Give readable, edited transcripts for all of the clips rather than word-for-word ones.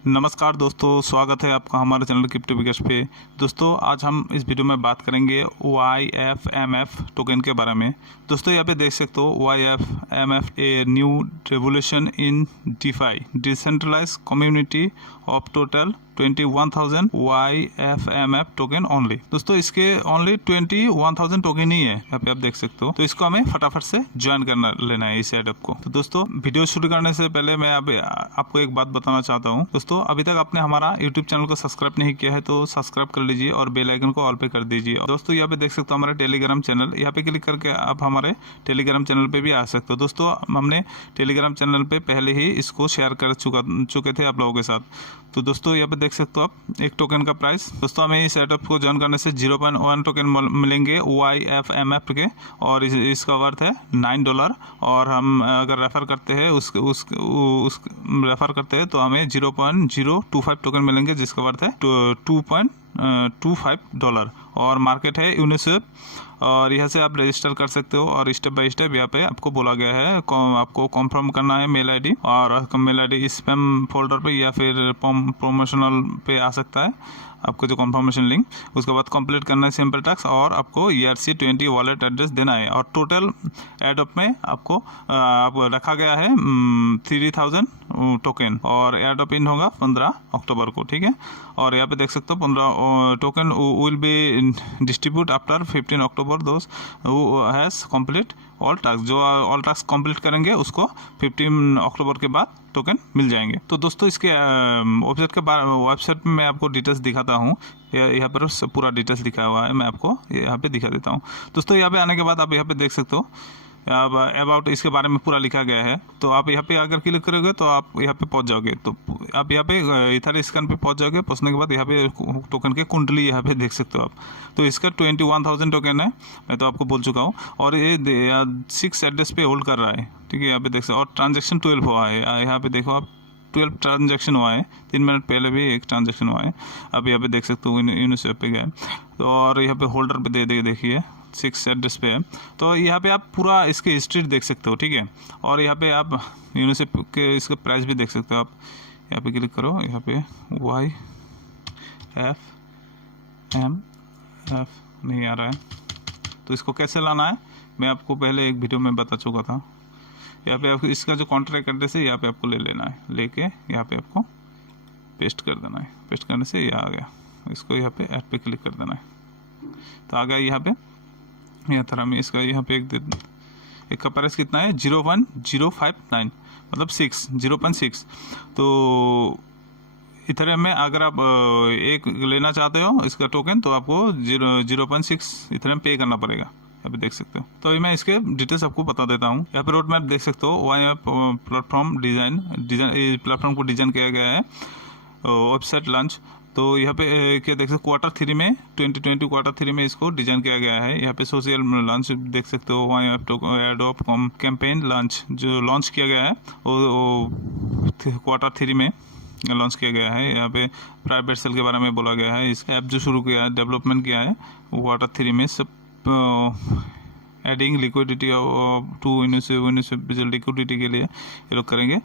नमस्कार दोस्तों, स्वागत है आपका हमारे चैनल क्रिप्टो विकास पे। दोस्तों आज हम इस वीडियो में बात करेंगे YFMF टोकन के बारे में। दोस्तों यहाँ पे देख सकते हो YFMF a new revolution in DeFi decentralize community of total 21,000 YFMF token only. दोस्तों इसके ओनली 21,000 टोकन ही है, यहाँ पे आप देख सकते हो। तो इसको हमें फटाफट से ज्वाइन करना लेना है इस एडअप को। तो दोस्तों वीडियो शुरू करने से पहले मैं आपको एक बात बताना चाहता हूँ। दोस्तों अभी तक आपने हमारा यूट्यूब चैनल को सब्सक्राइब नहीं किया है तो सब्सक्राइब कर लीजिए और बेल आइकन को ऑल पे कर दीजिए। दोस्तों यहाँ पे देख सकते हो हमारा टेलीग्राम चैनल, यहाँ पे क्लिक करके आप हमारे टेलीग्राम चैनल पे भी आ सकते हो। दोस्तों हमने टेलीग्राम चैनल पे पहले ही इसको शेयर कर चुके थे आप लोगों के साथ। तो दोस्तों यहाँ पे देख सकते हो आप एक टोकन का प्राइस। दोस्तों हमें इस सेटअप को ज्वाइन करने से 0.1 टोकन मिलेंगे YFMF के, और इसका वर्थ है $9। और हम अगर रेफर करते हैं उस रेफर करते हैं तो हमें 0.025 टोकन मिलेंगे, जिसका वर्थ है $2.25। और मार्केट है यूनिस्वेप, और यहाँ से आप रजिस्टर कर सकते हो। और स्टेप बाय स्टेप यहाँ पे आपको बोला गया है, आपको कॉन्फर्म करना है मेल आईडी, और मेल आईडी स्पैम फोल्डर पे या फिर प्रमोशनल पे आ सकता है आपको जो कंफर्मेशन लिंक। उसके बाद कंप्लीट करना है सिंपल टैक्स, और आपको ERC20 वॉलेट एड्रेस देना है। और टोटल एडअप में आपको रखा गया है 3,000 टोकन, और एडअप इन होगा 15 अक्टूबर को, ठीक है। और यहाँ पे देख सकते हो 15 token will be distribute after 15 अक्टूबर दोस्त who has complete all task. जो ऑल टास्क कंप्लीट करेंगे उसको 15 अक्टूबर के बाद टोकन मिल जाएंगे। तो दोस्तों इसके वेबसाइट में मैं आपको डिटेल्स दिखाता हूँ। यहाँ पर पूरा डिटेल्स दिखा हुआ है, मैं आपको यहाँ पे दिखा देता हूँ। दोस्तों यहाँ पे आने के बाद आप यहाँ पे देख सकते हो अब अबाउट इसके बारे में पूरा लिखा गया है। तो आप यहाँ पे अगर क्लिक करोगे तो आप यहाँ पे पहुँच जाओगे। तो आप यहाँ पे इथर स्कैन पे पहुँच जाओगे। पहुँचने के बाद यहाँ पे टोकन के कुंडली यहाँ पे देख सकते हो आप। तो इसका 21,000 टोकन है, मैं तो आपको बोल चुका हूँ। और ये 6 एड्रेस पे होल्ड कर रहा है, ठीक है। यहाँ पे देख सकते हो। और ट्रांजेक्शन 12 हुआ है, यहाँ पे देखो आप 12 ट्रांजेक्शन हुआ है। 3 मिनट पहले भी एक ट्रांजेक्शन हुआ है। अब यहाँ पे देख सकते हो यूनिस्वेप पे गया है। तो और यहाँ पे होल्डर पे देखिए 6 एड्रेस पे है। तो यहाँ पे आप पूरा इसके हिस्ट्री देख सकते हो, ठीक है। और यहाँ पे आप यूनिस्वेप के इसके प्राइस भी देख सकते हो। आप यहाँ पे क्लिक करो, यहाँ पे YFMF नहीं आ रहा है। तो इसको कैसे लाना है मैं आपको पहले एक वीडियो में बता चुका था। यहाँ पे आपको इसका जो कॉन्ट्रैक्ट एड्रेस है यहाँ पे आपको ले लेना है, लेके यहाँ पे आपको पेस्ट कर देना है। पेस्ट करने से ये आ गया, इसको यहाँ पे ऐड पे क्लिक कर देना है। तो आ गया यहाँ पे। यहाँ तरह में इसका यहाँ पे एक का प्राइस कितना है 0.059 मतलब 0.6। तो इथेरियम में अगर आप एक लेना चाहते हो इसका टोकन तो आपको 0.6 इथेरियम पे करना पड़ेगा। यहाँ पे देख सकते हो। तो अभी मैं इसके डिटेल्स आपको बता देता हूँ। यहाँ पे रोड मैप देख सकते हो। प्लेटफॉर्म डिज़ाइन प्लेटफॉर्म को डिज़ाइन किया गया है। वेबसाइट लॉन्च, तो यहाँ पे क्या देख सकते हो Q3 में 2020 Q3 में इसको डिजाइन किया गया है। यहाँ पे सोशल लॉन्च देख सकते हो। एडोप कैंपेन लॉन्च जो लॉन्च किया गया है वो Q3 में लॉन्च किया गया है। यहाँ पे प्राइवेट सेल के बारे में बोला गया है। इस ऐप जो शुरू किया है, डेवलपमेंट किया है Q3 में। सब एडिंग लिक्विडिटी टू लिक्विडिटी के लिए ये लोग करेंगे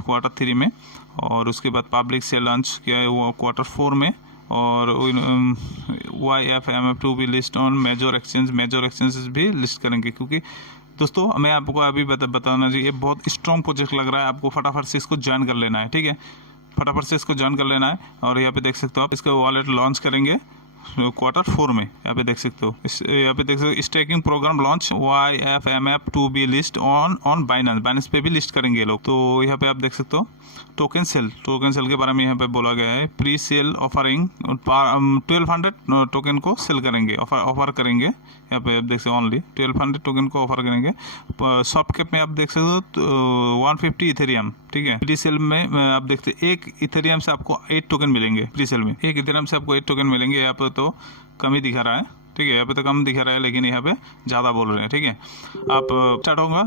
Q3 में। और उसके बाद पब्लिक से लॉन्च किया है वो Q4 में। और YFMF2 भी लिस्ट ऑन मेजर एक्सचेंजेस भी लिस्ट करेंगे। क्योंकि दोस्तों मैं आपको अभी बताना चाहिए, ये बहुत स्ट्रॉन्ग प्रोजेक्ट लग रहा है। आपको फटाफट से इसको ज्वाइन कर लेना है, ठीक है। फटाफट से इसको ज्वाइन कर लेना है। और यहाँ पे देख सकते हो आप इसका वॉलेट लॉन्च करेंगे Q4 में। यहाँ पे देख सकते हो यहाँ पे देख सकते हो स्टेकिंग प्रोग्राम लॉन्च YFMF2 भी लिस्ट ऑन बाइनेंस पे भी लिस्ट करेंगे लोग। तो यहाँ पे आप देख सकते हो टोकन सेल के बारे में यहाँ पे बोला गया है। प्री सेल ऑफरिंग 1200 टोकन को सेल करेंगे, ऑफर करेंगे। यहाँ पे आप देख सकते हो ओनली 1200 टोकन को ऑफर करेंगे। सॉफ्ट कैप में आप देख सकते हो 150 इथेरियम, ठीक है। प्री सेल में आप देखते हैं एक इथेरियम से आपको 8 टोकन मिलेंगे। प्री सेल में एक इथेरियम से आपको 8 टोकन मिलेंगे। यहाँ पे तो कम ही दिखा रहा है, ठीक है। यहाँ पे तो कम दिखा रहा है, लेकिन यहाँ पे ज़्यादा बोल रहे हैं, ठीक है। आप स्टार्ट होगा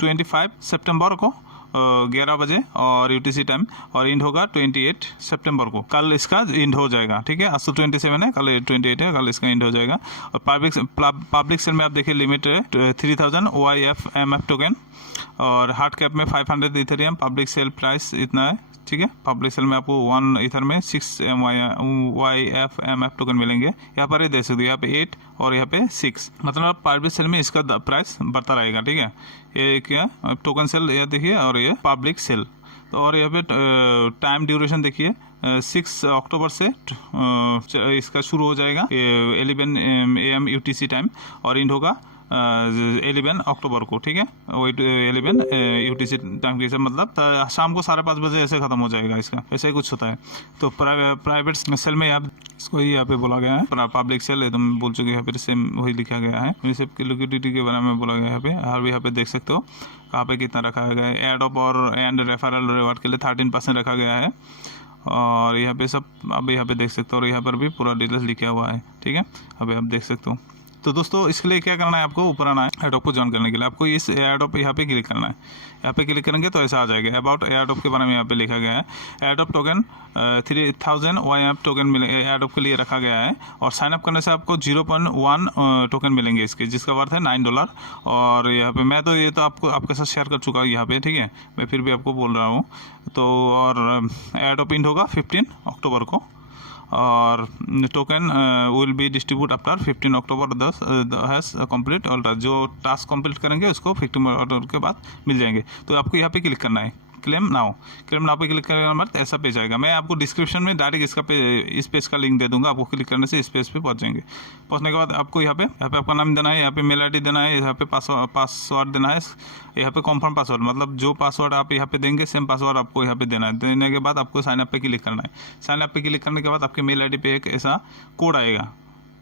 25 सितंबर को 11 बजे और UTC टाइम, और इंड होगा 28 सितंबर को। कल इसका इंड हो जाएगा, ठीक है। आज तो 27 है, कल 28 है, कल इसका इंड हो जाएगा। और पब्लिक सेल में आप देखिए लिमिट है 3000 YFMF टोकन, और हार्ड कैप में 500 इथेरियम। पब्लिक सेल प्राइस इतना है ठीक है। पब्लिक सेल में आपको 1 ईथर में 6 YFMF टोकन मिलेंगे। यहाँ पर ये देख सकते हो, यहाँ पे 8 और यहाँ पे 6, मतलब प्राइवेट सेल में इसका प्राइस बढ़ता रहेगा, ठीक है। ये क्या टोकन सेल ये देखिए, और ये पब्लिक सेल। तो और यहाँ पे टाइम ड्यूरेशन देखिए, 6 अक्टूबर से इसका शुरू हो जाएगा 11 AM UTC टाइम, और एंड होगा 11 अक्टूबर को, ठीक है। वही 11 UTC टाइम के हिसाब, मतलब शाम को 5:30 बजे ऐसे ख़त्म हो जाएगा इसका, ऐसे ही कुछ होता है। तो प्राइवेट सेल में आप इसको ही यहाँ पे बोला गया है पब्लिक सेल, एकदम बोल चुके हैं, फिर सेम वही लिखा गया है। यूनिसेफ की लिक्विडिटी के बारे में बोला गया है यहाँ पे, और भी यहाँ पे देख सकते हो कहाँ पे कितना रखा गया है। एड ऑफ और एंड रेफरल रिवार्ड के लिए 13% रखा गया है, और यहाँ पे सब अब यहाँ पे देख सकते हो, और यहाँ पर भी पूरा डिटेल्स लिखा हुआ है, ठीक है। अभी आप देख सकते हो। तो दोस्तों इसके लिए क्या करना है, आपको ऊपर आना है। एडोप को ज्वाइन करने के लिए आपको इस एडोप यहाँ पे क्लिक करना है। यहाँ पे क्लिक करेंगे तो ऐसा आ जाएगा। अबाउट एडोप के बारे में यहाँ पे लिखा गया है। एडोप टोकन 3000 YF टोकन मिले एडोप के लिए रखा गया है, और साइन अप करने से आपको 0.1 टोकन मिलेंगे इसके, जिसका वर्थ है $9। और यहाँ पे मैं तो ये तो आपको आपके साथ शेयर कर चुका हूँ यहाँ पे, ठीक है। मैं फिर भी आपको बोल रहा हूँ। तो और एडोप इंड होगा 15 अक्टूबर को, और token will be distribute after 15 October 10 has complete. और जो टास्क कंप्लीट करेंगे उसको 15 अक्टूबर के बाद मिल जाएंगे। तो आपको यहाँ पे क्लिक करना है, क्लेम नाउ पे क्लिक करने के बाद ऐसा पेज आएगा। मैं आपको डिस्क्रिप्शन में डायरेक्ट इस पेज का लिंक दे दूंगा। आपको क्लिक करने से इस पेज पे पहुंच जाएंगे। पहुंचने के बाद आपको यहाँ पे आपका नाम देना है, यहाँ पे मेल ID देना है, यहाँ पे पासवर्ड देना है, यहाँ पे कंफर्म पासवर्ड, मतलब जो पासवर्ड आप यहाँ पे देंगे सेम पासवर्ड आपको यहाँ पे देना है। देने के बाद आपको साइन अप पे क्लिक करना है। साइन अप पे क्लिक करने के बाद आपके मेल ID पे एक ऐसा कोड आएगा,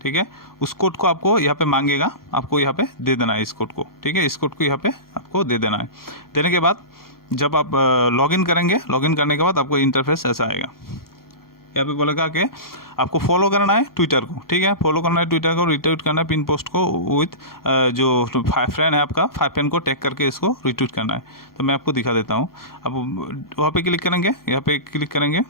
ठीक है। उस कोड को आपको यहाँ पे मांगेगा, आपको यहाँ पे दे देना है इस कोड को, ठीक है। इस कोड को यहाँ पे आपको दे देना है। देने के बाद जब आप लॉगिन करेंगे, लॉगिन करने के बाद आपको इंटरफेस ऐसा आएगा। यहाँ पे बोलेगा कि आपको फॉलो करना है ट्विटर को, ठीक है। फॉलो करना है ट्विटर को, रिट्वीट करना है पिन पोस्ट को विथ जो 5 फ्रेंड है आपका, 5 फ्रेंड को टैग करके इसको रिट्वीट करना है। तो मैं आपको दिखा देता हूँ। अब वहाँ पे क्लिक करेंगे, यहाँ पे क्लिक करेंगे,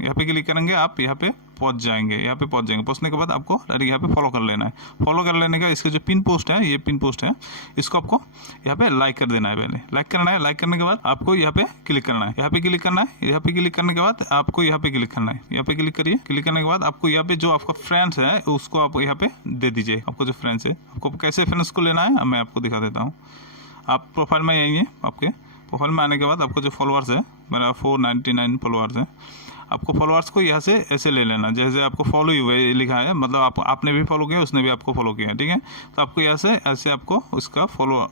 यहाँ पे क्लिक करेंगे, आप यहाँ पे पहुँच जाएंगे। यहाँ पे पहुँच जाएंगे, पहुँचने के बाद आपको डायरेक्ट यहाँ पे फॉलो कर लेना है। फॉलो कर लेने का इसका जो पिन पोस्ट है, ये पिन पोस्ट है, इसको आपको यहाँ पे लाइक कर देना है। पहले लाइक करना है। लाइक करने के बाद आपको यहाँ पे क्लिक करना है। यहाँ पे क्लिक करना है। यहाँ पे क्लिक करने के बाद आपको यहाँ पे क्लिक करना है। यहाँ पे क्लिक करिए। क्लिक करने के बाद आपको यहाँ पे जो आपका फ्रेंड्स है उसको आप यहाँ पे दे दीजिए। आपको जो फ्रेंड्स है, आपको कैसे फ्रेंड्स को लेना है मैं आपको दिखा देता हूँ। आप प्रोफाइल में आएंगे। आपके प्रोफाइल में आने के बाद आपको जो फॉलोअर्स है, मेरा 499 फॉलोअर्स है, आपको फॉलोअर्स को यहाँ से ऐसे ले लेना, जैसे आपको फॉलो हुए लिखा है, मतलब आपने भी फॉलो किया, उसने भी आपको फॉलो किया, ठीक है। तो आपको यहाँ से ऐसे आपको उसका फॉलो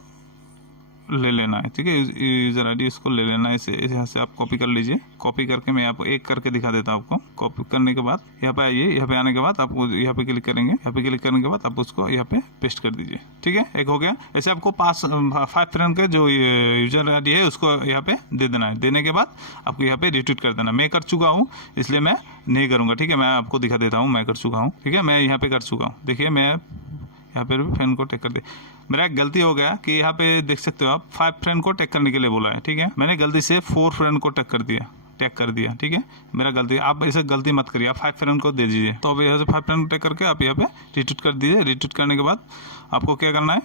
ले लेना है, ठीक है। यूज़र ID इसको ले लेना है, इसे यहाँ से आप कॉपी कर लीजिए। कॉपी करके मैं आपको एक करके दिखा देता हूँ आपको। कॉपी करने के बाद यहाँ पे आइए। यहाँ पे आने के बाद आपको यहाँ पे क्लिक करेंगे। यहाँ पे क्लिक करने के बाद आप उसको यहाँ पे पेस्ट कर दीजिए, ठीक है। एक हो गया। ऐसे आपको 5 फ्रेंड के जो यूज़र ID है उसको यहाँ पे दे देना है। देने के बाद आपको यहाँ पे रिट्वीट कर देना। मैं कर चुका हूँ, इसलिए मैं नहीं करूँगा, ठीक है। मैं आपको दिखा देता हूँ, मैं कर चुका हूँ, ठीक है। मैं यहाँ पे कर चुका हूँ। देखिए मैं यहाँ पे भी फ्रेंड को टैग कर दे। मेरा एक गलती हो गया कि यहाँ पे देख सकते हो आप 5 फ्रेंड को टैग करने के लिए बोला है, ठीक है। मैंने गलती से 4 फ्रेंड को टैग कर दिया, ठीक है। मेरा गलती, आप ऐसे गलती मत करिए, आप 5 फ्रेंड को दे दीजिए। तो अब यहाँ से 5 फ्रेंड को टैग करके आप यहाँ पे रिट्वीट कर दीजिए। रिट्वीट करने के बाद आपको क्या करना है,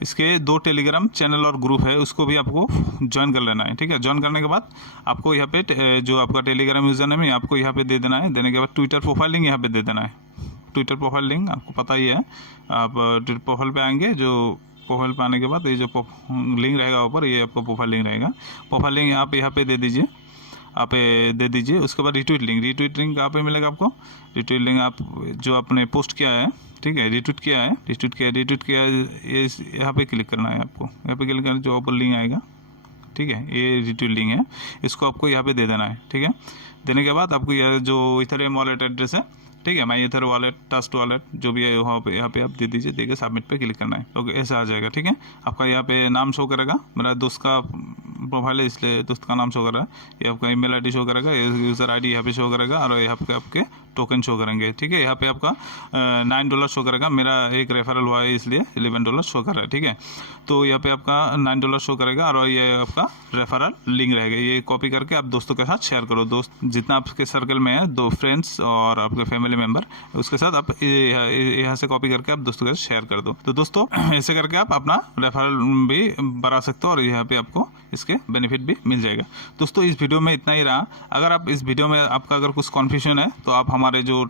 इसके 2 टेलीग्राम चैनल और ग्रुप है, उसको भी आपको ज्वाइन कर लेना है, ठीक है। ज्वाइन करने के बाद आपको यहाँ पे जो आपका टेलीग्राम यूजर नेम है आपको यहाँ पे दे देना है। देने के बाद ट्विटर प्रोफाइल लिंक यहाँ पे दे देना है। ट्विटर प्रोफाइल लिंक आपको पता ही है। आप ट्विटर प्रोफाइल पे आएंगे, जो प्रोफाइल पे आने के बाद ये जो लिंक रहेगा ऊपर, ये आपको प्रोफाइल लिंक रहेगा। प्रोफाइल लिंक आप यहाँ पे दे दीजिए, आप दे दीजिए। उसके बाद रिट्वीट लिंक कहाँ पे मिलेगा आपको? रिट्वीट लिंक आप जो आपने पोस्ट किया है, ठीक है, रिट्वीट किया ये यहाँ पे क्लिक करना है आपको। यहाँ पे क्लिक करना, जो ऊपर लिंक आएगा, ठीक है, ये रिट्वीट लिंक है, इसको आपको यहाँ पे दे देना है, ठीक है। देने के बाद आपको यह जो इथेरियम वॉलेट एड्रेस है, ठीक है, माई इथर वॉलेट, ट्रस्ट वॉलेट जो भी है यहाँ पे आप दे दीजिए। देखिए सबमिट पे क्लिक करना है, तो ऐसा आ जाएगा, ठीक है। आपका यहाँ पे नाम शो करेगा, मेरा दोस्त का प्रोफाइल है इसलिए दोस्त का नाम शो कर रहा है। ये आपका ईमेल ID शो करेगा, यूज़र ID यहाँ पे शो करेगा, और यहाँ पे आपके टोकन शो करेंगे। ठीक है, यहाँ पे आपका $9 शो करेगा, मेरा एक रेफरल हुआ है इसलिए $11 शो कर रहा है। ठीक है, तो यहाँ पे आपका $9 शो करेगा और ये आपका रेफरल लिंक रहेगा। ये कॉपी करके आप दोस्तों के साथ शेयर करो। दोस्त जितना आपके सर्कल में है, 2 फ्रेंड्स और आपके फैमिली मेम्बर, उसके साथ आप यहाँ से कॉपी करके आप दोस्तों के साथ शेयर कर दो। तो दोस्तों ऐसे करके आप अपना रेफरल भी बढ़ा सकते हो और यहाँ पे आपको इसके बेनिफिट भी मिल जाएगा। दोस्तों इस वीडियो में इतना ही रहा। अगर आप इस वीडियो में आपका अगर कुछ कन्फ्यूजन है तो आप हमारे जो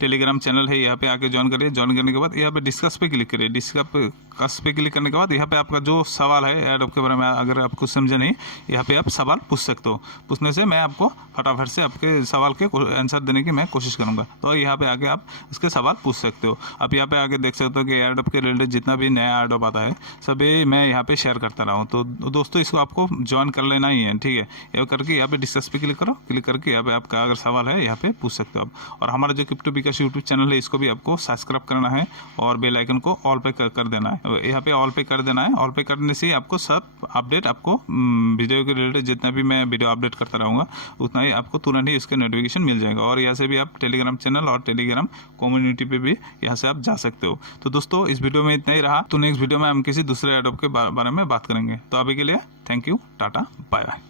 टेलीग्राम चैनल है यहाँ पे आके ज्वाइन करिए। ज्वाइन करने के बाद यहाँ पे डिस्कस पे क्लिक करिए। डिस्कस पे क्लिक करने के बाद यहाँ पे आपका जो सवाल है एडोब के बारे में, अगर आप कुछ समझे नहीं, यहाँ पे आप सवाल पूछ सकते हो। पूछने से मैं आपको फटाफट से आपके सवाल के आंसर देने की मैं कोशिश करूँगा। तो यहाँ पे आके आप इसके सवाल पूछ सकते हो। आप यहाँ पे आके देख सकते हो कि एडोब के रिलेटेड जितना भी नया एडोब आता है सभी मैं यहाँ पे शेयर करता रहा हूँ। तो दोस्तों इसको आपको ज्वाइन कर लेना ही है। ठीक है, ये करके यहाँ पे डिस्कस पे क्लिक करो। क्लिक करके यहाँ पे आपका अगर सवाल है यहाँ पे पूछ सकते हो आप। और हमारा जो क्रिप्टो विकास यूट्यूब चैनल है इसको भी आपको सब्सक्राइब करना है और बेल आइकन को ऑल पे कर देना है। यहाँ पे ऑल पे कर देना है। ऑल पे करने से आपको सब अपडेट, आपको वीडियो के रिलेटेड जितना भी मैं वीडियो अपडेट करता रहूँगा उतना ही आपको तुरंत ही इसके नोटिफिकेशन मिल जाएगा। और यहाँ से भी आप टेलीग्राम चैनल और टेलीग्राम कम्युनिटी पे भी यहाँ से आप जा सकते हो। तो दोस्तों इस वीडियो में इतना ही रहा। तो नेक्स्ट वीडियो में हम किसी दूसरे एडोब के बारे में बात करेंगे। तो अभी के लिए thank you, tata, bye bye.